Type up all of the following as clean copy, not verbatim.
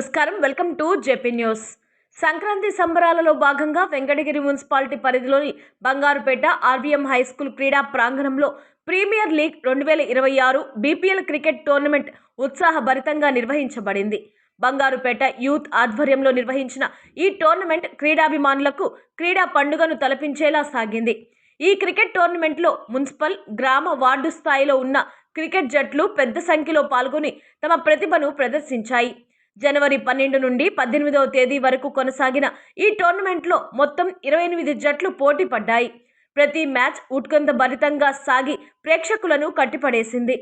నమస్కారం, welcome to JP news. Sankranti సంబరాలలో భాగంగా వెంకటగిరి మున్సిపాలిటీ పరిధిలోని బంగారుపేట ఆర్వీఎం హై స్కూల్ క్రీడా ప్రాంగణంలో premier league 2026 BPL cricket tournament ఉత్సాహభరితంగా నిర్వహించబడింది. బంగారుపేట యూత్ ఆధ్వర్యంలో నిర్వహించిన ఈ టోర్నమెంట్ క్రీడాభిమానులకు క్రీడా పండుగను తలపించేలా సాగింది. ఈ క్రికెట్ టోర్నమెంట్లో మున్సిపల్, గ్రామ, వార్డు స్థాయిలో ఉన్న క్రికెట్ జట్లు పెద్ద సంఖ్యలో పాల్గొని తమ ప్రతిభను ప్రదర్శించాయి. జనవరి 12 నుండి 18వ తేదీ వరకు కొనసాగిన ఈ టోర్నమెంట్లో మొత్తం 28 జట్లు పోటీ పడ్డాయి. ప్రతి మ్యాచ్ ఉత్కంఠభరితంగా సాగి ప్రేక్షకులను కట్టిపడేసింది.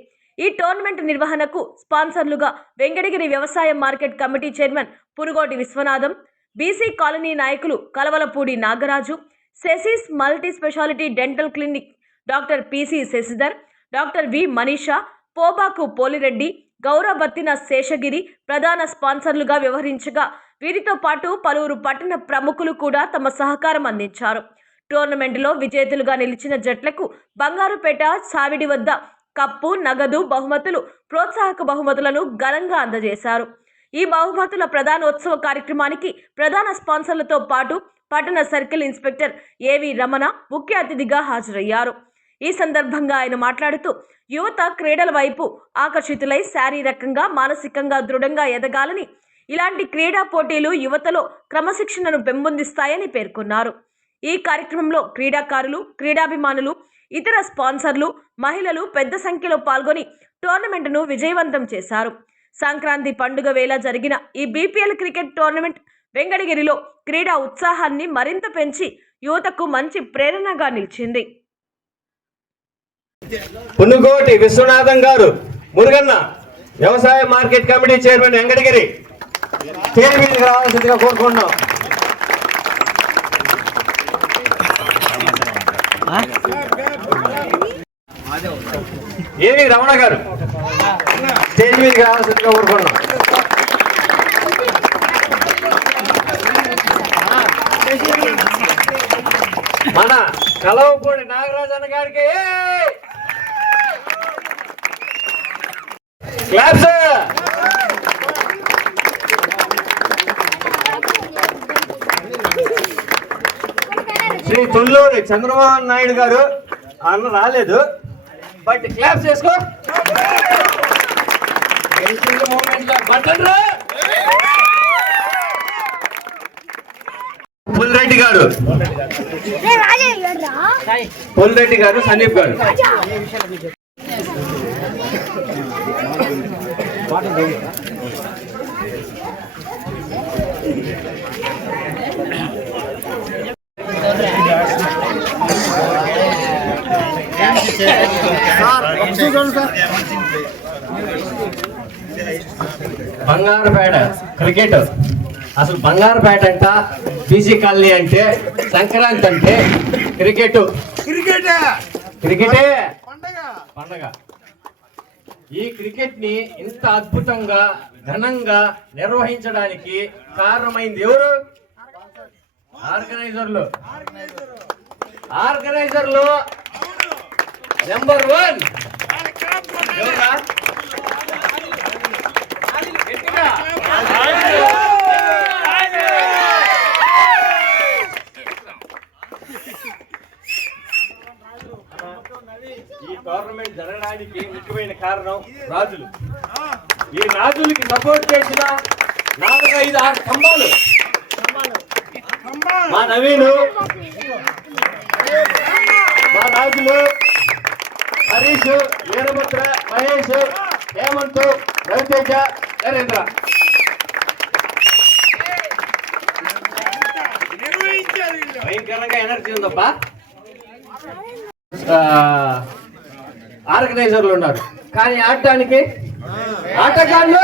ఈ టోర్నమెంట్ నిర్వహణకు స్పాన్సర్లుగా వెంకటగిరి వ్యవసాయ market committee chairman Punugoti Viswanatham, BC colony నాయకులు కలవలపూడి నాగరాజు, సెసిస్ multi specialty dental clinic doctor PC Sasidhar, doctor V Manisha, Pobaku Polireddy, Gowrabattina Seshagiri ప్రధాన స్పాన్సర్లుగా వ్యవహరించగా, వీరితో పాటు పలువురు పట్టణ ప్రముఖులు కూడా తమ సహకారం అందించారు. టోర్నమెంట్లో విజేతలుగా నిలిచిన జట్లకు బంగారుపేట సావిడి వద్ద కప్పు, నగదు బహుమతులు, ప్రోత్సాహక బహుమతులను ఘనంగా అందజేశారు. ఈ బహుమతుల ప్రధానోత్సవ కార్యక్రమానికి ప్రధాన స్పాన్సర్లతో పాటు పట్టణ సర్కిల్ ఇన్స్పెక్టర్ ఏవి రమణ ముఖ్య అతిథిగా హాజరయ్యారు. ఈ సందర్భంగా ఆయన మాట్లాడుతూ, యువత క్రీడల వైపు ఆకర్షితులై శారీరకంగా, మానసికంగా దృఢంగా ఎదగాలని, ఇలాంటి క్రీడా పోటీలు యువతలో క్రమశిక్షణను పెంపొందిస్తాయని పేర్కొన్నారు. ఈ కార్యక్రమంలో క్రీడాకారులు, క్రీడాభిమానులు, ఇతర స్పాన్సర్లు, మహిళలు పెద్ద సంఖ్యలో పాల్గొని టోర్నమెంట్ను విజయవంతం చేశారు. సంక్రాంతి పండుగ వేళ జరిగిన ఈ బీపీఎల్ క్రికెట్ టోర్నమెంట్ వెంకటగిరిలో క్రీడా ఉత్సాహాన్ని మరింత పెంచి యువతకు మంచి ప్రేరణగా నిలిచింది. పునుగోటి విశ్వనాథం గారు, మురుగన్న, వ్యవసాయ మార్కెట్ కమిటీ చైర్మన్ వెంకటగిరి చేరువీధికి రావాల్సిందిగా కోరుకుంటున్నాం. ఏవి రమణ గారు స్టేజ్ మీదకి రావాల్సిందిగా కోరుకుంటున్నాం. మన కలవపూడి నాగరాజన్న గారికి క్లాప్స్. శ్రీ తొల్లూరి చంద్రమోహన్ నాయుడు గారు అన్న రాలేదు, బట్ క్లాప్స్ చేసుకో. పుల్రెడ్డి గారు, పుల్రెడ్డి గారు, సందీప్ గారు. బంగారుపేట క్రికెట్, అసలు బంగారుపేట అంట, బీసీ కాలనీ అంటే, సంక్రాంతి అంటే క్రికెట్, క్రికెటే పండగ. ఈ క్రికెట్ ని ఇంత అద్భుతంగా, ఘనంగా నిర్వహించడానికి కారణమైంది ఎవరు? ఆర్గనైజర్లు. ఆర్గనైజర్లు నెంబర్ 1 ఎవరా? ఈ టోర్నమెంట్ జరగడానికి ముఖ్యమైన కారణం రాజులు. ఈ రాజులకి సపోర్ట్ చేసిన 4-5-6 స్తంభాలు మా నవీను, మా రాజులు హరీష్, వీరభద్ర, మహేష్, హేమంత్, రవితేజ, నరేంద్ర. భయంకరంగా ఎనర్జీ ఉందప్ప. ఆర్గనైజర్లు ఉన్నారు, కానీ ఆడటానికి ఆటగాళ్ళు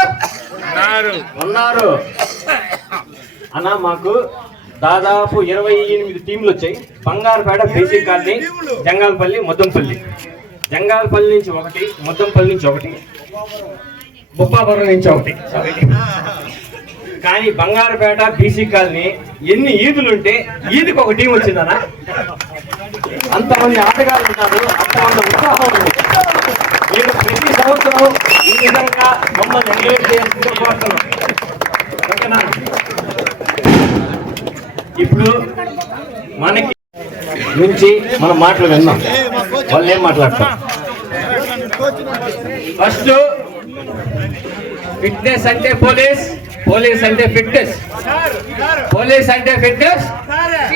ఉన్నారు. అన్న మాకు దాదాపు 28 టీంలు వచ్చాయి. Bangarupeta, BC colony, Jangalapalli, Moddampalli. జంగాలపల్లి నుంచి 1, మొద్దంపల్లి నుంచి 1, బొప్పాపురం నుంచి 1. కానీ బంగారుపేట, బీసీ కాలనీ ఎన్ని ఈదులుంటే ఈదికి ఒక టీం వచ్చిందనా? అంతమంది ఆటగాళ్ళు ఉన్నారు, అంతమంది ఉత్సాహం ఉంది. మీరు ప్రతి సంవత్సరం ఈ విధంగా మమ్మల్ని ఎంకరేజ్ చేయాల్సిందిగా కోరుతున్నాం. ఇప్పుడు మనకి నుంచి మనం మాటలు విన్నాం. వాళ్ళు ఏం మాట్లాడతారు? ఫస్ట్ ఫిట్నెస్ అంటే పోలీస్, పోలీస్ అంటే ఫిట్నెస్, పోలీస్ అంటే ఫిట్నెస్,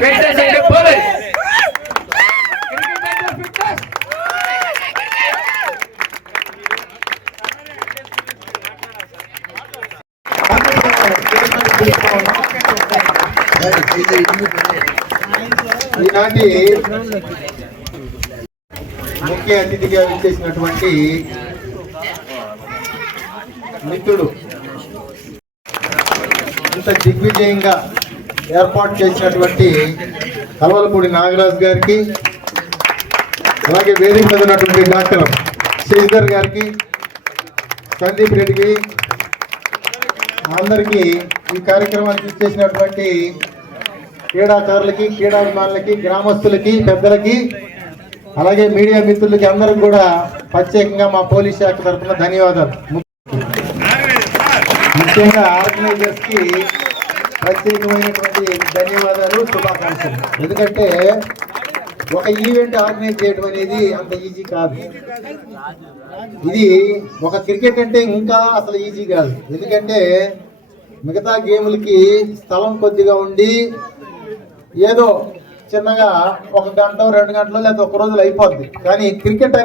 ఫిట్నెస్ అంటే పోలీస్. ఈనాటి ముఖ్య అతిథిగా విచ్చేసినటువంటి మిత్రుడు ఇంత దిగ్విజయంగా ఏర్పాటు చేసినటువంటి కల్వలపూడి నాగరాజు గారికి, అలాగే వేదిక మీద ఉన్నటువంటి డాక్టర్ శ్రీధర్ గారికి, సందీప్ రెడ్డికి, అందరికీ ఈ కార్యక్రమానికి ఇచ్చేసినటువంటి క్రీడాకారులకి, క్రీడాభిమానులకి, గ్రామస్తులకి, పెద్దలకి, అలాగే మీడియా మిత్రులకి అందరికి కూడా ప్రత్యేకంగా మా పోలీస్ శాఖ తరఫున ధన్యవాదాలు. ముఖ్యంగా ఆర్గనైజర్స్ కి ప్రత్యేకమైనటువంటి ధన్యవాదాలు, శుభాకాంక్షలు. ఎందుకంటే ఒక ఈవెంట్ ఆర్గనైజ్ చేయడం అనేది అంత ఈజీ కాదు. ఇది ఒక క్రికెట్ అంటే ఇంకా అసలు ఈజీ కాదు. ఎందుకంటే మిగతా గేములకి స్థలం కొద్దిగా ఉండి ఏదో చిన్నగా 1 గంట 2 గంటలు లేదా 1 రోజులు అయిపోద్ది. కానీ క్రికెట్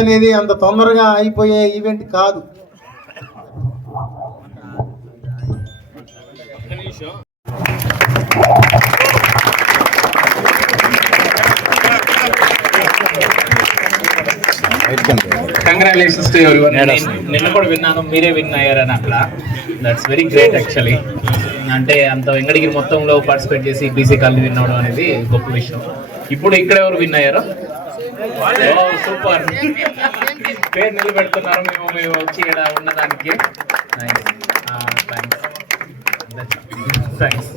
అనేది అంత తొందరగా అయిపోయే ఈవెంట్ కాదు. Congratulations to everyone. నిన్న కూడా విన్నాను, మీరే విన్ అయ్యారని. అక్కడ దట్స్ వెరీ గ్రేట్ యాక్చువల్లీ. అంటే అంత వెంకటగిరి మొత్తంలో పార్టిసిపేట్ చేసి బీసీ కాలనీ విన్ అవడం అనేది గొప్ప విషయం. ఇప్పుడు ఇక్కడ ఎవరు విన్ అయ్యారో? సూపర్, పేరు నిలబెడుతున్నారు మేము వచ్చి ఇక్కడ ఉన్నదానికి. థ్యాంక్స్.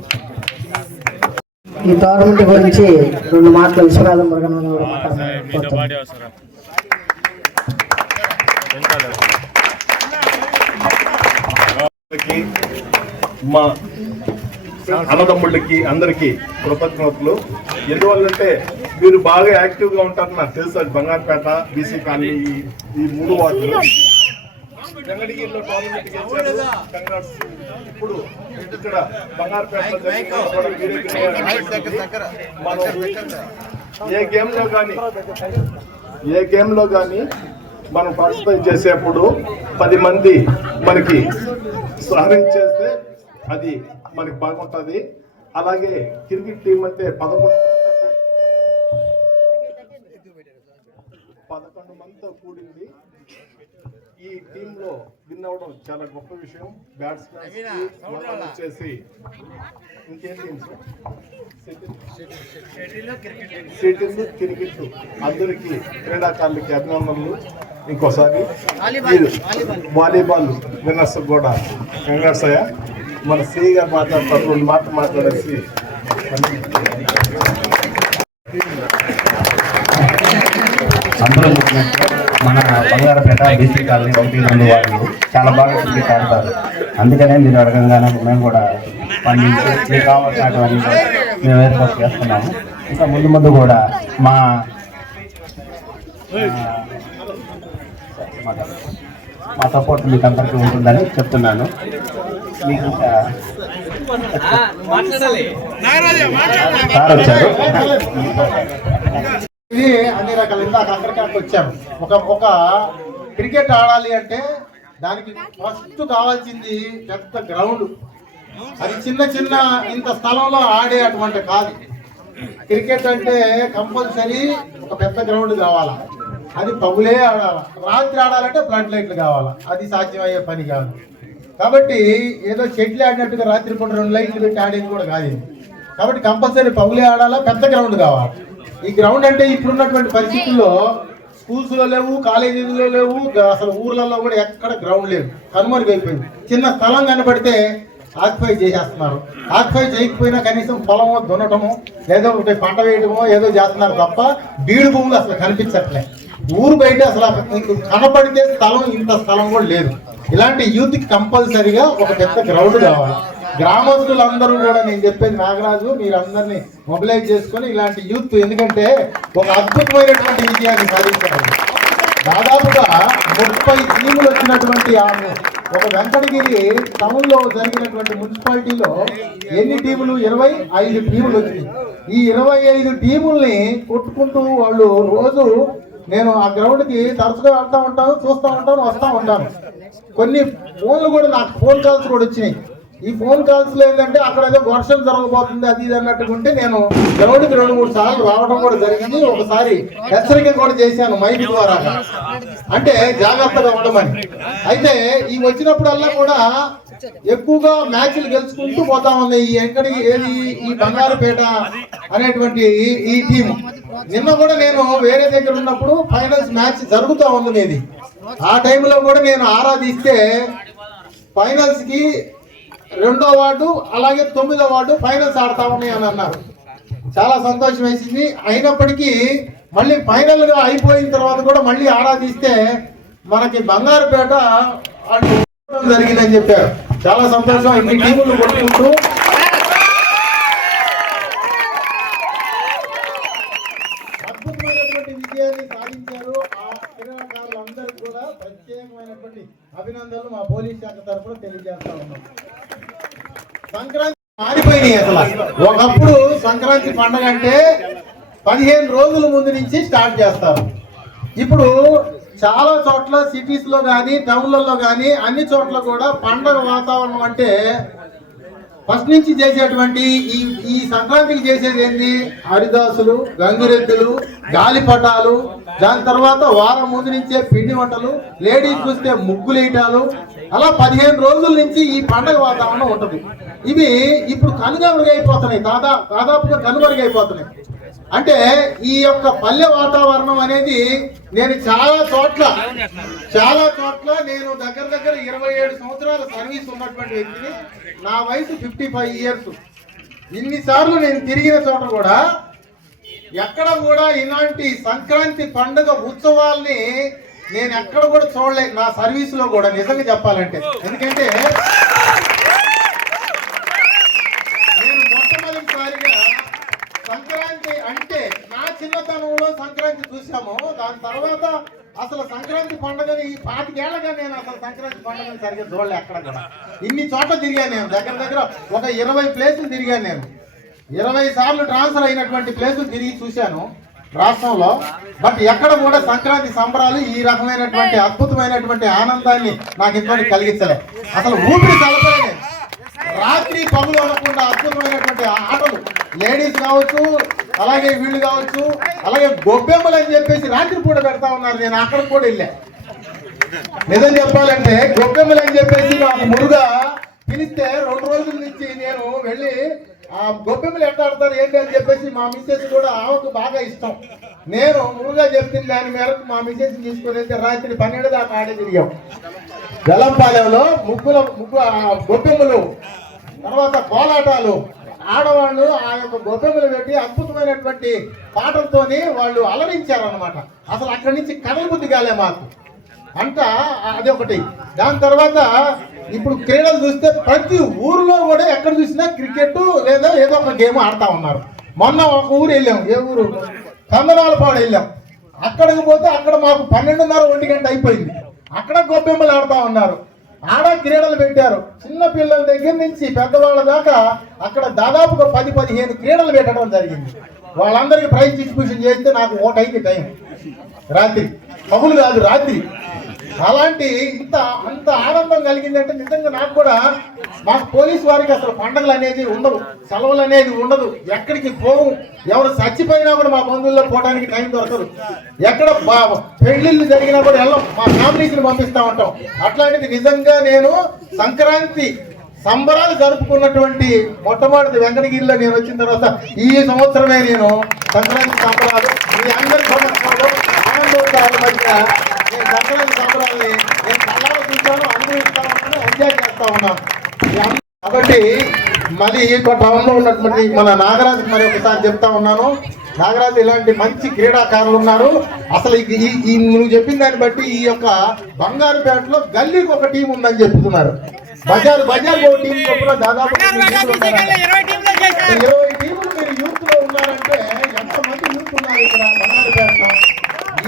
ఈ టోర్నమెంట్ గురించి 2 మాటలు విశ్వనాథం మురుగన్ గారు మా అన్నదమ్ముళ్ళకి అందరికీ కృతజ్ఞతలు. ఎందువల్లంటే మీరు బాగా యాక్టివ్గా ఉంటారు నాకు తెలుసు. అది బంగారుపేట, బీసీ కాలనీ, ఈ 3 వార్డులు వెంకటగిరిలో టోర్నమెంట్ గెలిచారు. కంగ్రాట్స్. ఇప్పుడు ఇక్కడ బంగారుపేటలో మనం ఏ గేమ్లో కానీ మనం పార్టిసిపేట్ చేసేప్పుడు 10 మంది మనకి సహకరించేస్తే అది మనకి బాగుంటుంది. అలాగే క్రికెట్ టీం అంటే 11 మందితో కూడింది. ఈ టీంలో విన్ అవ్వడం చాలా గొప్ప విషయం. బ్యాట్స్మెన్ వచ్చేసి ఇంకేం టీమ్స్, షటిల్, క్రికెట్ అందరికీ క్రీడాకారులకి అభినందనలు. ఇంకోసారి వాలీబాల్ విన్నర్స్ కూడా కంగ్రాట్స్ అయ్యా. మన శ్రీ గారు మాట్లాడతారు, 2 మాటలు మాట్లాడేసి అందరూ మన బంగారుపేట బీసీ కాలనీ 1-2 వార్డులు చాలా బాగా క్రికెట్ ఆడతారు. అందుకనే మీరు అడగంగానే మేము కూడా పండించి మీకు కావాల్సినటువంటి మేము ఏర్పాటు చేస్తున్నాము. ఇంకా ముందు కూడా మా సపోర్ట్ మీకు అందరికీ ఉంటుందని చెప్తున్నాను. మీకు ఇంకా సార్ వచ్చారు. ఇది అన్ని రకాల ఇందాక అక్కడికి వచ్చాము. ఒక క్రికెట్ ఆడాలి అంటే దానికి ఫస్ట్ కావాల్సింది పెద్ద గ్రౌండ్. అది చిన్న ఇంత స్థలంలో ఆడే అటువంటి కాదు. క్రికెట్ అంటే కంపల్సరీ ఒక పెద్ద గ్రౌండ్ కావాలా. అది పగులే ఆడాలి. రాత్రి ఆడాలంటే ఫ్లడ్ లైట్లు కావాలా. అది సాధ్యమయ్యే పని కాదు. కాబట్టి ఏదో షెడ్లు ఆడినట్టుగా రాత్రి పూట 2 లైట్లు పెట్టి ఆడేది కూడా కాదు. కాబట్టి కంపల్సరీ పగులే ఆడాలా, పెద్ద గ్రౌండ్ కావాలి. ఈ గ్రౌండ్ అంటే ఇప్పుడున్నటువంటి పరిస్థితుల్లో స్కూల్స్లో లేవు, కాలేజీల్లో లేవు, అసలు ఊర్లలో కూడా ఎక్కడ గ్రౌండ్ లేదు, కనుమరుగైపోయింది. చిన్న స్థలం కనబడితే ఆక్యుపై చేసేస్తున్నారు. ఆక్యుపై చేయకపోయినా కనీసం పొలమో దున్నటమో ఏదో ఒకటి పంట వేయడమో ఏదో చేస్తున్నారు తప్ప బీడు భూములు అసలు కనిపించట్లే. ఊరు బయట అసలు కనపడితే స్థలం ఇంత స్థలం కూడా లేదు. ఇలాంటి యూత్కి కంపల్సరీగా ఒక పెద్ద గ్రౌండ్ కావాలి. గ్రామస్తులందరూ కూడా నేను చెప్పేది నాగరాజు, మీరందరినీ మొబిలైజ్ చేసుకొని ఇలాంటి యూత్, ఎందుకంటే ఒక అద్భుతమైనటువంటి విజయాన్ని సాధించారు. దాదాపుగా 30 టీములు వచ్చినటువంటి ఒక వెంకటగిరి టౌన్లో జరిగినటువంటి మున్సిపాలిటీలో ఎన్ని టీములు? 25 టీములు వచ్చినాయి. ఈ 25 టీముల్ని కొట్టుకుంటూ వాళ్ళు రోజు, నేను ఆ గ్రౌండ్కి తరచుగా వెళ్తూ ఉంటాను, చూస్తూ ఉంటాను, వస్తూ ఉంటాను. కొన్ని ఫోన్లు కూడా, నాకు ఫోన్ కాల్స్ కూడా వచ్చినాయి. ఈ ఫోన్ కాల్స్ లో ఏంటంటే అక్కడ ఏదో వర్షం జరగబోతుంది అది ఇది అన్నట్టుకుంటే నేను గ్రౌండ్కి 2-3 సార్లు రావడం కూడా జరిగింది. ఒకసారి హెచ్చరిక కూడా చేశాను మైక్ ద్వారా, అంటే జాగ్రత్తగా ఉండమని. అయితే ఈ వచ్చినప్పుడల్లా కూడా ఎక్కువగా మ్యాచ్లు గెలుచుకుంటూ పోతా ఉన్నాయి. ఈ బంగారుపేట అనేటువంటి ఈ టీము. నిన్న కూడా నేను వేరే దగ్గర ఉన్నప్పుడు ఫైనల్స్ మ్యాచ్ జరుగుతూ ఉంది మీది. ఆ టైంలో కూడా నేను ఆరాధిస్తే ఫైనల్స్ కి 2వ వార్డు అలాగే 9వ వార్డు ఫైనల్స్ ఆడుతా ఉన్నాయి అని అన్నారు. చాలా సంతోషం వేసింది. అయినప్పటికీ మళ్ళీ ఫైనల్ గా అయిపోయిన తర్వాత కూడా మళ్ళీ ఆరాధిస్తే మనకి బంగారుపేట జరిగిందని చెప్పారు. చాలా సంతోషం. ఇన్ని టీములు కొట్టుకుంటూ అద్భుతమైనటువంటి విజయాన్ని సాధించారు. ఆ క్రీడాకారులందరికీ కూడా ప్రత్యేకమైనటువంటి అభినందనలు మా పోలీస్ శాఖ తరఫున తెలియజేస్తా ఉన్నాం. సంక్రాంతి మారిపోయినాయి అసలు. ఒకప్పుడు సంక్రాంతి పండుగ అంటే 15 రోజుల ముందు నుంచి స్టార్ట్ చేస్తారు. ఇప్పుడు చాలా చోట్ల సిటీస్ లో కానీ టౌన్లలో కానీ అన్ని చోట్ల కూడా పండుగ వాతావరణం అంటే ఫస్ట్ నుంచి చేసేటువంటి ఈ సంక్రాంతికి చేసేది ఏంటి? హరిదాసులు, గంగిరెద్దులు, గాలిపటాలు, దాని తర్వాత వారం ముందు నుంచే పిండి వంటలు, లేడీస్ చూస్తే ముగ్గులు వేయటాలు, అలా 15 రోజుల నుంచి ఈ పండుగ వాతావరణం ఉంటుంది. ఇవి ఇప్పుడు కనుమరుగైపోతున్నాయి, దాదాపుగా కనుమరుగైపోతున్నాయి. అంటే ఈ యొక్క పల్లె వాతావరణం అనేది నేను చాలా చోట్ల నేను దగ్గర 27 సంవత్సరాల సర్వీస్ ఉన్నటువంటి వ్యక్తిని. నా వయసు 55 ఇయర్స్. ఇన్నిసార్లు నేను తిరిగిన చోట కూడా ఎక్కడ కూడా ఇలాంటి సంక్రాంతి పండుగ ఉత్సవాల్ని నేను ఎక్కడ కూడా చూడలేదు నా సర్వీస్ లో కూడా, నిజంగా చెప్పాలంటే. ఎందుకంటే నేను మొట్టమొదటిసారిగా సంక్రాంతి అంటే నా చిన్నతనంలో సంక్రాంతి చూసాము. దాని తర్వాత అసలు సంక్రాంతి పండుగని 25 ఏళ్ళగా నేను అసలు సంక్రాంతి పండుగని సరిగ్గా చూడలే ఎక్కడ కూడా. ఇన్ని చోట్ల తిరిగాను నేను, దగ్గర ఒక 20 ప్లేసులు తిరిగాను నేను. 20 సార్లు ట్రాన్స్ఫర్ అయినటువంటి ప్లేసులు తిరిగి చూశాను రాష్ట్రంలో. బట్ ఎక్కడ కూడా సంక్రాంతి సంబరాలు ఈ రకమైనటువంటి అద్భుతమైనటువంటి ఆనందాన్ని నాకు ఇంతవరకు కలిగించలే. అసలు ఊపిరి కలపలేదు. రాత్రి పగులు అనకుండా అద్భుతమైనటువంటి ఆటలు, లేడీస్ కావచ్చు, అలాగే వీళ్ళు కావచ్చు, అలాగే గొబ్బెమ్మలు అని చెప్పేసి రాత్రి పూట పెడతా ఉన్నారు. నేను అక్కడ కూడా వెళ్ళా. నిజం చెప్పాలంటే గొబ్బెమ్మలు అని చెప్పేసి నాకు మురుగా పిలిస్తే 2 రోజుల నుంచి నేను వెళ్ళి ఆ గొబ్బెమ్మలు ఎట్లా ఆడతారు ఏంటి అని చెప్పేసి మా మిస్సెస్ కూడా ఆమెకు బాగా ఇష్టం. నేను మురుగా చెప్తున్న దాని మేరకు మా మిస్సెస్ తీసుకుని వెళ్తే రాత్రి 12 దాకా ఆడే తిరిగాం. వెలంపాలెంలో గొబ్బెమ్మలు, తర్వాత కోలాటాలు, ఆడవాళ్ళు ఆ యొక్క గొబ్బెమ్మలు పెట్టి అద్భుతమైనటువంటి పాటలతోని వాళ్ళు అలరించారనమాట. అసలు అక్కడి నుంచి కథల బుద్ధి కాలే మాకు అంట. అది ఒకటి. దాని తర్వాత ఇప్పుడు క్రీడలు చూస్తే ప్రతి ఊరిలో కూడా ఎక్కడ చూసినా క్రికెట్ లేదా ఏదో ఒక గేమ్ ఆడుతూ ఉన్నారు. మొన్న ఒక ఊరు వెళ్ళాం. ఏ ఊరు? కందనాలపాడు వెళ్ళాం. అక్కడికి పోతే అక్కడ మాకు 12:30, 1 గంట అయిపోయింది. అక్కడ గొబ్బెమ్మలు ఆడుతూ ఉన్నారు. ఆడ క్రీడలు పెట్టారు. చిన్న పిల్లల దగ్గర నుంచి పెద్దవాళ్ళ దాకా అక్కడ దాదాపుగా 10-15 క్రీడలు పెట్టడం జరిగింది. వాళ్ళందరికీ ప్రైజ్ డిస్ట్రిబ్యూషన్ చేస్తే నాకు 1 అయింది టైం. రాత్రి, పగులు కాదు, రాత్రి. అలాంటి అంత ఆనందం కలిగిందంటే నిజంగా నాకు కూడా. మాకు పోలీసు వారికి అసలు పండుగలు అనేది ఉండవు, సెలవులు అనేది ఉండదు, ఎక్కడికి పోవు. ఎవరు చచ్చిపోయినా కూడా మా బంధువుల్లో పోవడానికి టైం దొరకదు. ఎక్కడ పెళ్లిళ్ళు జరిగినా కూడా వెళ్ళం, మా ఫ్యామిలీస్ని పంపిస్తూ ఉంటాం. అట్లాంటిది నిజంగా నేను సంక్రాంతి సంబరాలు జరుపుకున్నటువంటి మొట్టమొదటి వెంకటగిరిలో నేను వచ్చిన తర్వాత ఈ సంవత్సరమే నేను సంక్రాంతి సంబరాలు మీ అందరి సమక్షంలో ఆనందోత్సవాల మధ్య నేను సంక్రాంతి సంబరాలని నేను కళ్ళలో చూస్తాను, అనుభవిస్తా ఉన్నాను, ఎంజాయ్ చేస్తా ఉన్నాను. కాబట్టి మరి టౌన్లో ఉన్నటువంటి మన నాగరాజు మరి ఒకసారి చెప్తా ఉన్నాను. నాగరాజు ఇలాంటి మంచి క్రీడాకారులు ఉన్నారు. అసలు నువ్వు చెప్పిన దాన్ని బట్టి ఈ యొక్క బంగారుపేటలో గల్లీకి ఒక టీం ఉందని చెప్తున్నారు. బజార్ ఒక టీం చొప్పున దాదాపు 20 టీములు మీరు యూత్ లో ఉన్నారంటే ఎంతమంది యూత్ ఉన్నారు ఇక్కడ బంగారుపేటలో?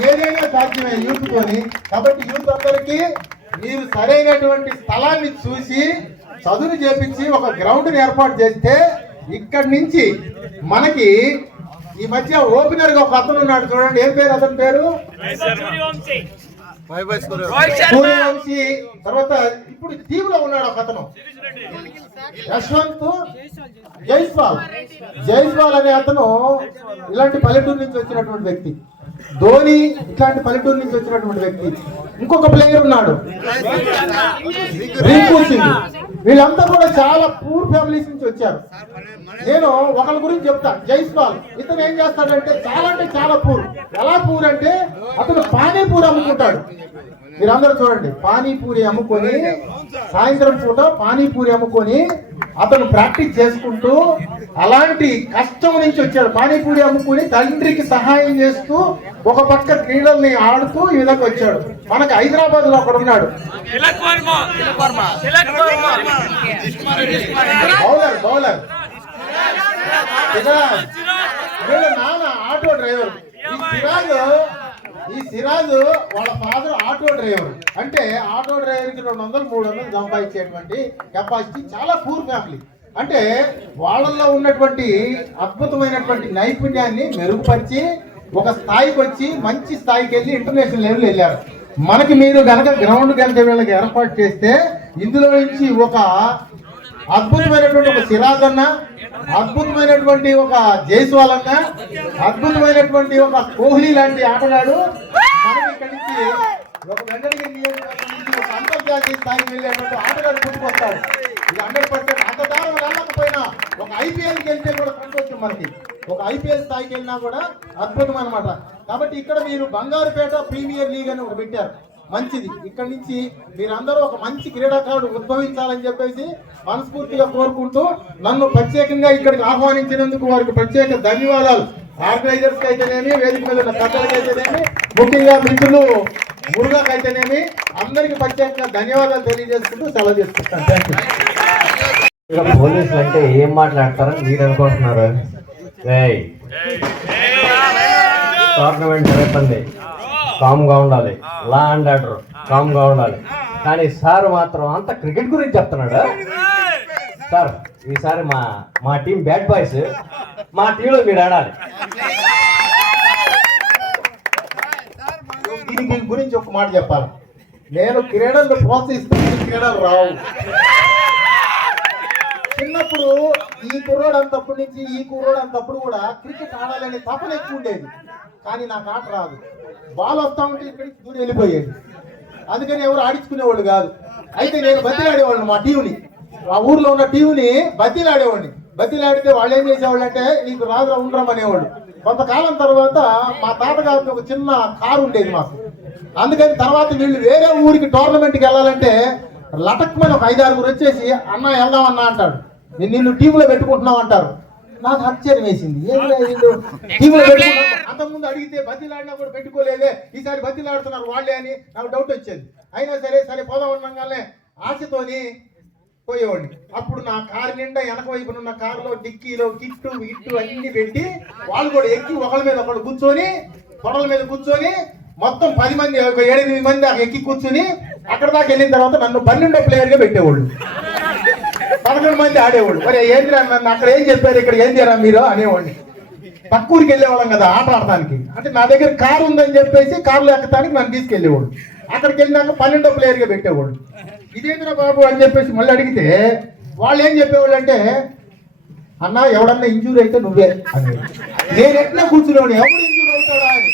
ఏదైనా సాధ్యమే యూత్ తోని. కాబట్టి యూత్ అందరికీ మీరు సరైనటువంటి స్థలాన్ని చూసి చదువు చేపించి ఒక గ్రౌండ్ ని ఏర్పాటు చేస్తే ఇక్కడి నుంచి మనకి ఈ మధ్య ఓపెనర్ గా ఒక అతను ఉన్నాడు చూడండి, ఏం పేరు అతని పేరు? సూర్యవంశీ. తర్వాత ఇప్పుడు టీంలో ఉన్నాడు ఒక అతను యశ్వంత్ జైస్వాల్ అనే అతను ఇలాంటి పల్లెటూరు నుంచి వచ్చినటువంటి వ్యక్తి. ధోని ఇట్లాంటి పల్లెటూరు నుంచి వచ్చినటువంటి వ్యక్తి. ఇంకొక ప్లేయర్ ఉన్నాడు రింకు సింగ్. వీళ్ళంతా కూడా చాలా పూర్ ఫ్యామిలీస్ నుంచి వచ్చారు. నేను ఒకరి గురించి చెప్తా. జైస్వాల్ ఇతను ఏం చేస్తాడంటే చాలా పూర్. ఎలా పూర్ అంటే అతను పానీపూరి అమ్ముకుంటాడు. మీరందరూ చూడండి, పానీపూరి అమ్ముకొని సాయంత్రం పూట పానీపూరి అమ్ముకొని అతను ప్రాక్టీస్ చేసుకుంటూ అలాంటి కష్టం నుంచి వచ్చాడు. పానీపూరి అమ్ముకుని తండ్రికి సహాయం చేస్తూ ఒక పక్క క్రీడల్ని ఆడుతూ ఈ విధంగా వచ్చాడు. మనకు హైదరాబాద్ లో అక్కడ ఉన్నాడు బౌలర్ వీళ్ళ నాన్న ఆటో డ్రైవర్. ఈ సిరాజ్ వాళ్ళ ఫాదర్ ఆటో డ్రైవర్. అంటే ఆటో డ్రైవర్ కి 200-300 సంపాదించేటువంటి కెపాసిటీ. చాలా పూర్ ఫ్యామిలీ. అంటే వాళ్ళల్లో ఉన్నటువంటి అద్భుతమైనటువంటి నైపుణ్యాన్ని మెరుగుపరిచి ఒక స్థాయికి వచ్చి మంచి స్థాయికి వెళ్ళి ఇంటర్నేషనల్ లెవెల్ వెళ్ళారు. మనకి మీరు గనక గ్రౌండ్ కనుక వీళ్ళకి ఏర్పాటు చేస్తే ఇందులో నుంచి ఒక అద్భుతమైనటువంటి ఒక సిరాజ్ అన్న, అద్భుతమైనటువంటి ఒక జైస్వాల్ అన్న, అద్భుతమైనటువంటి ఒక కోహ్లీ లాంటి ఆటగాడు మనకి ఇక్కడి నుంచి ఒక వెంకటగిరి నియోజకవర్గం నుంచి ఒక అంతర్జాతీయ స్థాయికి వెళ్ళేటువంటి ఆటగాడు పుట్టుకొస్తాడు. ఇది 100%. అంత దారం వెళ్ళకపోయినా ఒక ఐపీఎల్కి వెళ్తే కూడా సంతోషం మనకి. ఒక ఐపీఎల్ స్థాయికి వెళ్ళినా కూడా అద్భుతం అనమాట. కాబట్టి ఇక్కడ మీరు బంగారుపేట ప్రీమియర్ లీగ్ అని ఒకటి పెట్టారు. మంచిది. ఇక్కడ నుంచి మీరందరూ ఒక మంచి క్రీడాకారుడు ఉద్భవించాలని చెప్పేసి మనస్ఫూర్తిగా కోరుకుంటూ నన్ను ప్రత్యేకంగా ఇక్కడికి ఆహ్వానించినందుకు వారికి ప్రత్యేక ధన్యవాదాలు. ఆర్గనైజర్స్ అయితేనేమి, వేదిక మీద ఉన్న పెద్దలకి అయితేనేమి, ముఖ్యంగా మిత్రులు మురుగాకి అయితేనేమి, అందరికి ప్రత్యేకంగా ధన్యవాదాలు తెలియజేసుకుంటూ సెలవు చేసుకుంటాను. Thank you. పోలీసులు అంటే ఏం మాట్లాడతారని మీరు అనుకుంటున్నారు? టోర్నమెంట్ జరుగుతుంది, కామ్ గా ఉండాలి, లా అండ్ ఆర్డర్ కామ్ గా ఉండాలి. కానీ సార్ మాత్రం అంత క్రికెట్ గురించి చెప్తున్నాడు. సార్ ఈసారి మా టీం బ్యాట్ బాయ్స్, మా టీంలో మీరు ఆడాలి. దీనికి గురించి ఒక మాట చెప్పాలి. నేను క్రీడలు ప్రోత్సహిస్తున్న క్రీడలు రావు. చిన్నప్పుడు ఈ కుర్రోడు అంతప్పటి నుంచి ఈ కుర్రోడు అంతప్పుడు కూడా క్రికెట్ ఆడాలనే తపన ఎక్కువ ఉండేది. కానీ నాకు ఆట రాదు. బాల్ వస్తా ఉంటే ఇక్కడికి దూరం వెళ్ళిపోయేది. అందుకని ఎవరు ఆడించుకునేవాళ్ళు కాదు. అయితే నేను బతిలాడేవాళ్ళు మా టీంని, ఆ ఊర్లో ఉన్న టీంని బతిలాడేవాడిని. బతిలాడితే వాళ్ళు ఏం చేసేవాళ్ళు అంటే నీకు రాదురా ఉండరం అనేవాళ్ళు. కొంతకాలం తర్వాత మా తాతగారికి ఒక చిన్న కారు ఉండేది మాకు. అందుకని తర్వాత వీళ్ళు వేరే ఊరికి టోర్నమెంట్కి వెళ్ళాలంటే లటక్మని ఒక 5-6 వచ్చేసి అన్న వెళ్దామన్నా అంటాడు. నిన్ను టీంలో పెట్టుకుంటున్నావు అంటారు. నాకు ఆశ్చర్యం వేసింది. టీంలో పెట్టుకున్నాను. అంతకుముందు అడిగితే బతిలాడినా కూడా పెట్టుకోలేదే, ఈసారి బతిలాడుతున్నారు వాళ్ళే అని నాకు డౌట్ వచ్చేది. అయినా సరే పోదాం ఉండగానే ఆశతోని పోయేవాడిని. అప్పుడు నా కారు నిండా వెనక వైపున ఉన్న కారులో డిక్కీలో గిట్టు అన్ని పెట్టి వాళ్ళు కూడా ఎక్కి ఒకళ్ళ మీద ఒకళ్ళు కూర్చొని పొడల మీద కూర్చొని మొత్తం 10 మంది 7-8 మంది ఎక్కి కూర్చొని అక్కడ దాకా వెళ్ళిన తర్వాత నన్ను 12వ ప్లేయర్గా పెట్టేవాళ్ళు. 11 మంది ఆడేవాళ్ళు. మరి ఏందిరా నన్ను అక్కడ ఏం చెప్పారు, ఇక్కడ ఏం చేయరా మీరు అనేవాడిని. పక్క ఊరికి వెళ్ళేవాళ్ళం కదా ఆట ఆడటానికి. అంటే నా దగ్గర కారు ఉందని చెప్పేసి కారులో ఎక్కడానికి నన్ను తీసుకెళ్ళేవాళ్ళు. అక్కడికి వెళ్ళినాక 12వ ప్లేయర్గా పెట్టేవాళ్ళు. ఇదేంద్రా బాబు అని చెప్పేసి మళ్ళీ అడిగితే వాళ్ళు ఏం చెప్పేవాళ్ళు అంటే, అన్న ఎవడన్నా ఇంజూరీ అయితే నువ్వే అని. నేను ఎట్లా కూర్చునేవాడు, ఎవడు ఇంజూరీ అవుతాడా అని.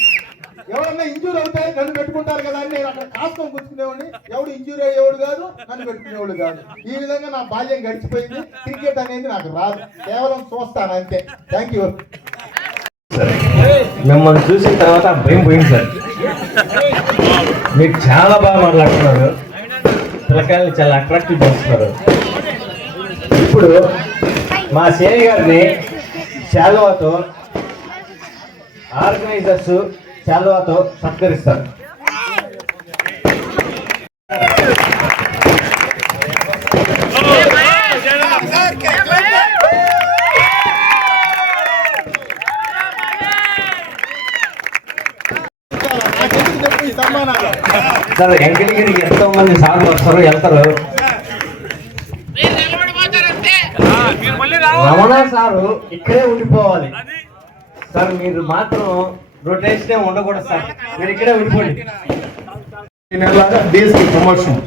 ఎవరన్నా ఇంజూరీ అవుతాయి నన్ను పెట్టుకుంటారు కదా అని నేను అక్కడ కాసుకొని కూర్చునేవాడిని. ఎవడు ఇంజూరీ అయ్యేవాడు కాదు, నన్ను పెట్టుకునేవాడు కాదు. ఈ విధంగా నా బాల్యం గడిచిపోయింది. క్రికెట్ అనేది నాకు రాదు, కేవలం చూస్తాను అంతే. Thank you. మిమ్మల్ని చూసిన తర్వాత భయం పోయింది సార్. మీరు చాలా బాగా మాట్లాడుతున్నారు, పిల్లకాయలు చాలా అట్రాక్టివ్ చేస్తున్నారు. ఇప్పుడు మా సేని గారిని శాలువాతో ఆర్గనైజర్స్ శాలువాతో సత్కరిస్తారు. సార్ వెంకటగిరికి ఎంతో మంది సార్లు వస్తారు వెళ్తారు. రమణ సారు ఇక్కడే ఉండిపోవాలి సార్. మీరు మాత్రం రొటేషన్ ఉండకూడదు సార్. మీరు ఇక్కడే ఉండిపోండి. ఈ నెల డీఎస్పీ ప్రమోషన్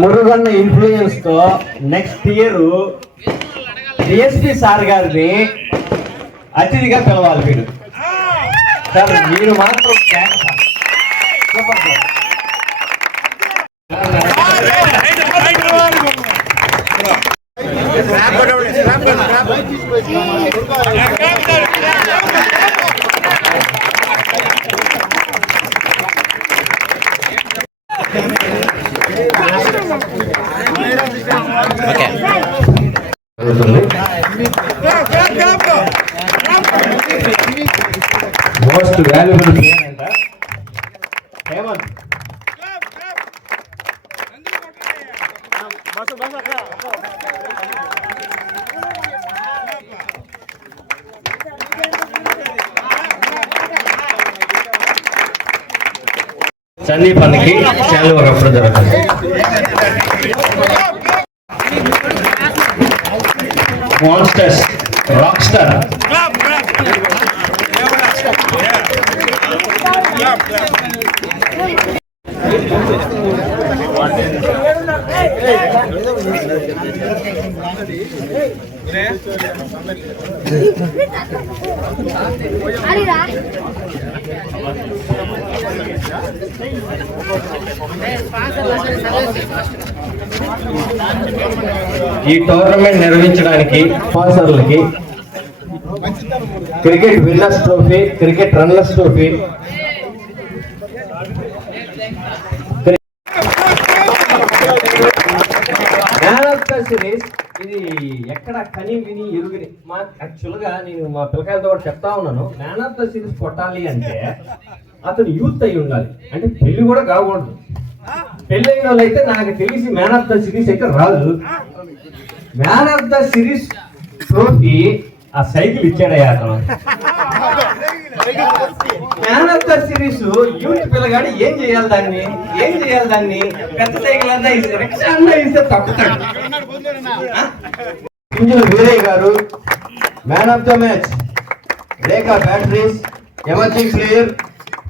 మురుగన్న ఇన్ఫ్లుయెన్స్ తో నెక్స్ట్ ఇయర్ డిఎస్పి సార్ గారిని అతిథిగా పిలవాలి మీరు సార్. మీరు మాత్రం super sir. Most valuable player అంట హేమంత్. సందీప్ అన్నకి శాలువా కప్పడం జరుగుతుంది. మాన్స్టర్స్ రాక్ స్టార్ ఈ టోర్నమెంట్ నిర్వహించడానికి స్పాన్సర్లకి cricket winners trophy, cricket runners trophy, man of the series. ఇది ఎక్కడ కని విని ఎరుగుని యాక్చువల్గా నేను మా పిల్లకాయలతో కూడా చెప్తా ఉన్నాను. మ్యాన్ ఆఫ్ ద సిరీస్ కొట్టాలి అంటే అతను యూత్ అయి ఉండాలి. అంటే పెళ్లి కూడా కాకూడదు. పెళ్లి అయిన వాళ్ళు అయితే నాకు తెలిసి మ్యాన్ ఆఫ్ ద సిరీస్ అయితే రాదు. Man of the series trophy ఆ సైకిల్ ఇచ్చాడయ్యా అతను. Man of the series youth పిల్లగాడు ఏం చేయాలి దాన్ని పెద్ద సైకిల్ అంతా రిక్షా అన్నా ఇస్తే తప్పుతాడు. Veerayya garu man of the match. Rekha batteries emerging player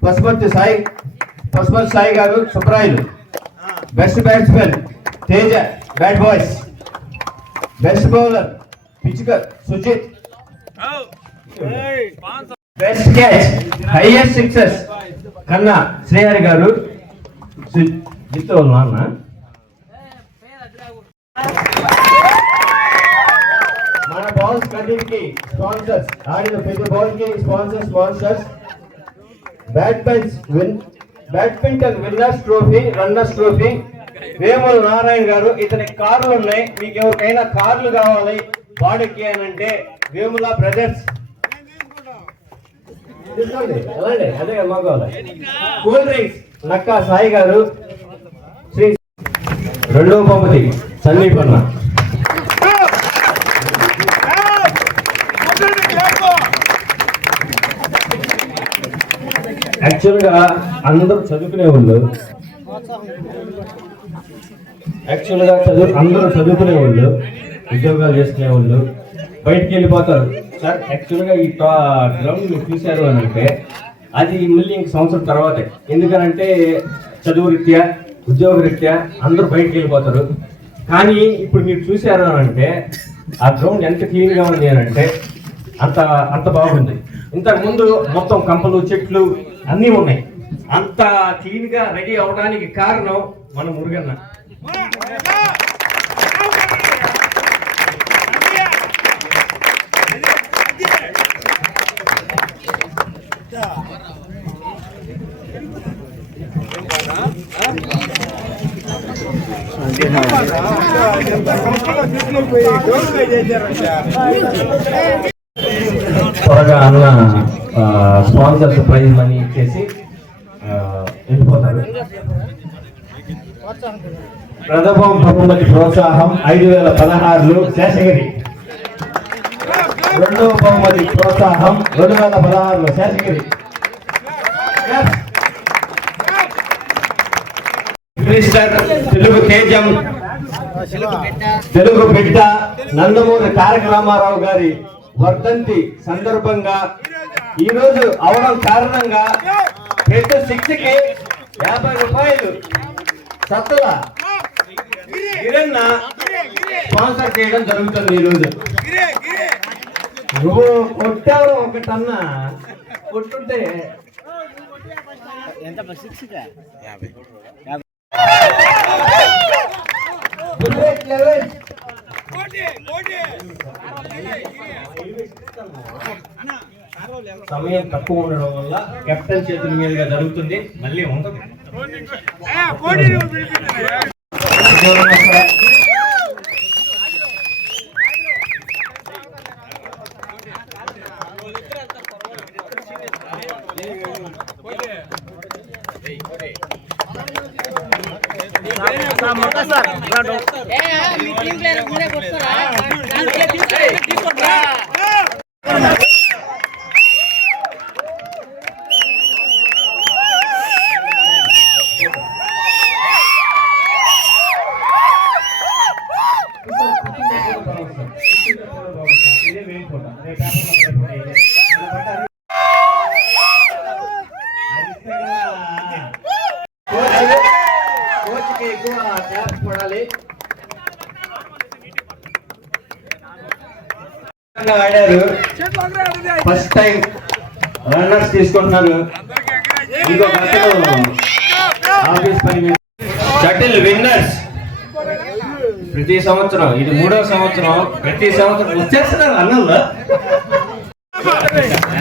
Pasupathi Sai garu Subrayilu. Best batsman Teja bat boys. Best bowler పిచ్కర్ Sujith. Best catch highest sixes Kanna Srihari గారు. జిత్తు నాన్న మన బాల్స్ కన్నిటికి స్పాన్సర్స్. ఆడిన ప్రతి బాల్ కి sponsors. Badminton winners trophy, runners trophy Vemula Narayana గారు. ఇతని కార్లు ఉన్నాయి. మీకు ఎవరికైనా కార్లు కావాలి వాడికి అని అంటే వేముల బ్రదర్స్ అదే మగవాళ్ళ. కూల్ డ్రింక్స్ నక్కా సాయి గారు. శ్రీ రెండవ బహుమతి సందీప్ అన్న. యాక్చువల్గా అందరూ చదువుకునే వాళ్ళు. అందరూ చదువుకునే వాళ్ళు, ఉద్యోగాలు చేసుకునే వాళ్ళు బయటికి వెళ్ళిపోతారు సార్. యాక్చువల్గా ఈ గ్రౌండ్ మీరు చూశారు అని అంటే అది మళ్ళీ ఇంక సంవత్సరం తర్వాతే. ఎందుకనంటే చదువు రీత్యా, ఉద్యోగ రీత్యా అందరూ బయటికి వెళ్ళిపోతారు. కానీ ఇప్పుడు మీరు చూశారు అని అంటే ఆ గ్రౌండ్ ఎంత క్లీన్గా ఉంది అని అంటే అంత బాగుంది. ఇంతకుముందు మొత్తం కంపలు, చెట్లు అన్నీ ఉన్నాయి. అంత క్లీన్గా రెడీ అవడానికి కారణం మన మురుగన్న. త్వరగా అన్న స్పాన్సర్స్ ప్రైజ్ మనీ ఇచ్చేసి వెళ్ళిపోతారు. ప్రథమ బహుమతి ప్రోత్సాహం 5016 శేషగిరి. రెండవ బహుమతి ప్రోత్సాహం 2016 శేషగిరి. మినిస్టర్ తెలుగు తేజం తెలుగు బిడ్డ నందమూరి తారక రామారావు గారి వర్ధంతి సందర్భంగా ఈరోజు అవడం కారణంగా ప్రతి శిక్షకి 50 రూపాయలు సత్తుల గిరన్న స్పాన్సర్ చేయడం జరుగుతుంది. ఈరోజు నువ్వు కొట్టావు ఒకటన్నా కొట్టుంటే సమయం తక్కువ ఉండడం వల్ల కెప్టెన్ చేతుల మీదుగా జరుగుతుంది. మళ్ళీ ఉంటుంది. ఆడారు. ఫస్ట్ టైం రన్నర్స్ తీసుకుంటున్నారు. ఇంకొక ఆఫీస్ పని మీద షటిల్ విన్నర్స్ ప్రతి సంవత్సరం, ఇది 3వ సంవత్సరం, ప్రతి సంవత్సరం వచ్చేస్తున్నారు అన్నంలో.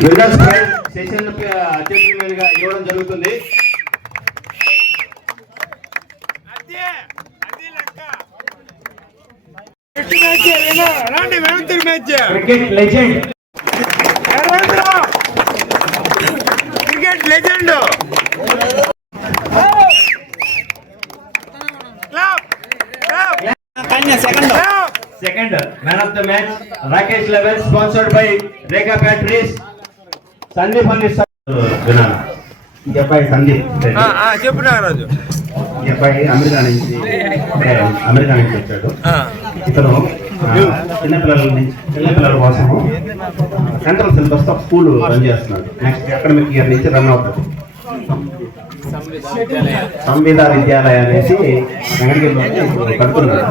విన్నర్స్ ప్రైజ్ సెషన్ అధ్యక్షుల మీదుగా ఇవ్వడం జరుగుతుంది. Cricket legend second man of the match Rakesh level sponsored by Rekha batteries. Sandeep అన్ని వినాలి. ఈ అబ్బాయి సందీప్ చెప్పు నాగరాజు. ఈ అబ్బాయి అమెరికా నుంచి వచ్చాడు. ఇతను చిన్నపిల్లల కోసము సెంట్రల్ సిలబస్ తో స్కూల్ రన్ చేస్తున్నాడు. నెక్స్ట్ అకాడమిక్ ఇయర్ నుంచి రన్ అవుతాడు. సంవిధాన విద్యాలయ అనేసి వెంకటగిరిలో కడుతున్నాడు.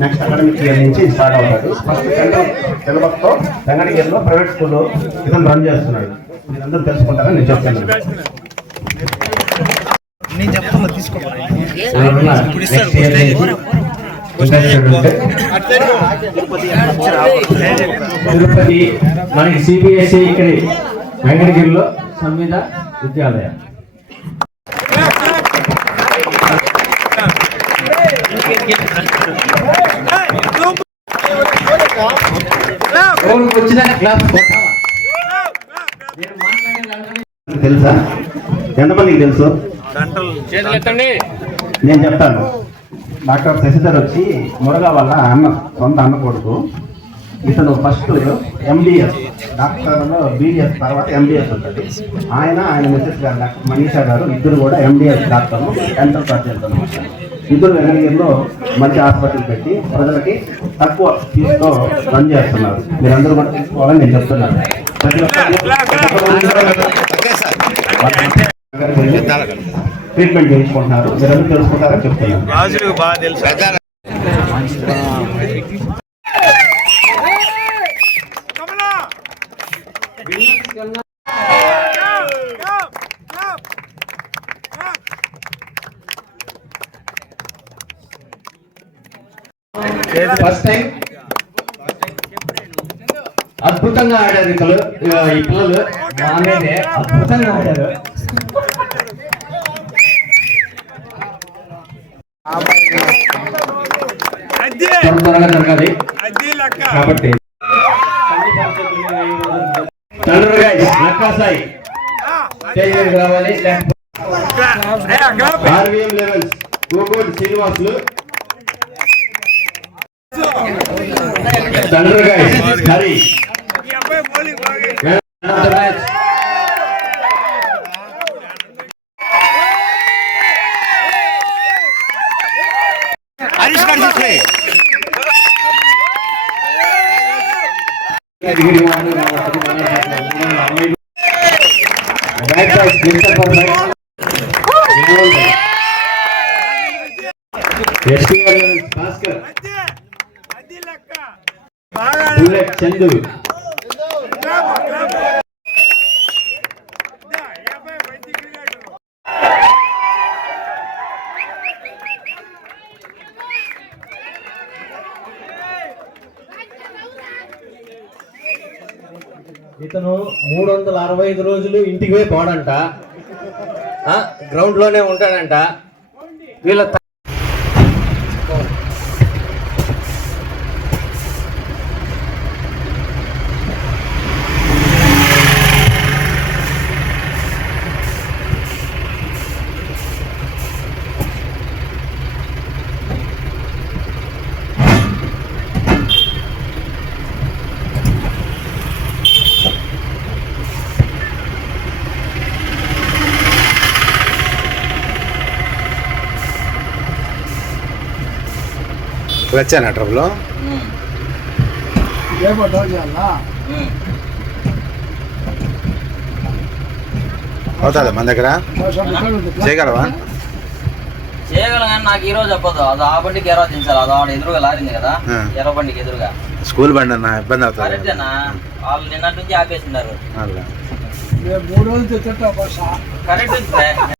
నెక్స్ట్ అకాడమిక్ ఇయర్ నుంచి స్టార్ట్ అవుతాడు. ఫస్ట్ సెంట్రల్ సిలబస్ తో వెంకటగిరిలో ప్రైవేట్ స్కూల్లో ఇతను రన్ చేస్తున్నాడు. మీరందరూ తెలుసుకుంటారని నేను చెప్తున్నాను. తిరుపతి మనకి సిబిఎస్ఈ ఇక్కడ వెంకటగిరిలో సంవిధ విద్యాలయ. వచ్చిన క్లాస్ తెలుసా? ఎంతమందికి తెలుసు? నేను చెప్తాను. డాక్టర్ శశిధర్ వచ్చి మురగా వాళ్ళ సొంత అన్న కొడుకు. ఇతను ఫస్ట్ ఎండిఎస్ డాక్టర్లో బీడిఎస్ తర్వాత ఎండిఎస్ ఉంటుంది. ఆయన మిస్సెస్ గారు డాక్టర్ మనీషా గారు ఇద్దరు కూడా ఎండిఎస్ డాక్టర్లు, డెంటల్ సర్జన్స్ అనమాట. ఇద్దరు వెంకటగిరిలో మంచి హాస్పిటల్ పెట్టి ప్రజలకి తక్కువ ఫీజుతో రన్ చేస్తున్నారు. మీరందరూ కూడా తెలుసుకోవాలని నేను చెప్తున్నాను. ట్రీట్మెంట్ చేయించుకుంటున్నారు. మీరందరూ తెలుసుకుంటారని చెప్తున్నాను. ఫస్ట్ టైం అద్భుతంగా ఆడారు ఈ పిల్లలు. మానేదే అద్భుతంగా ఆడారు. త్వరగా జరగాలి కాబట్టి నక్కాసాయి రావాలి. ఆర్వీఎం లెవెల్స్ గోగోడ్ Srinivasulu Thunder guys, hurry. Man of the match. Right side, Mr. Perfect. SPL Bhaskar. Bullet Chandu. ఇతను 365 రోజులు ఇంటికి పోయి పోడంట, గ్రౌండ్ లోనే ఉంటాడంట. వీళ్ళ వచ్చానా ట్రబుల్ అవుతుందా మన దగ్గర చేయగలవా? చేయగలం కానీ నాకు ఈ రోజు చెప్పదు. అది ఆ బండికి ఎర్ర దించాలి. అది ఆడ ఎదురుగా లారింది కదా, ఎర్ర బండికి ఎదురుగా. స్కూల్ బండి అన్న ఇబ్బంది అవుతుంది. కరెక్టేనా? వాళ్ళు నిన్నటి నుంచి ఆపేసినారు. అలా 3 రోజులు కరెక్ట్.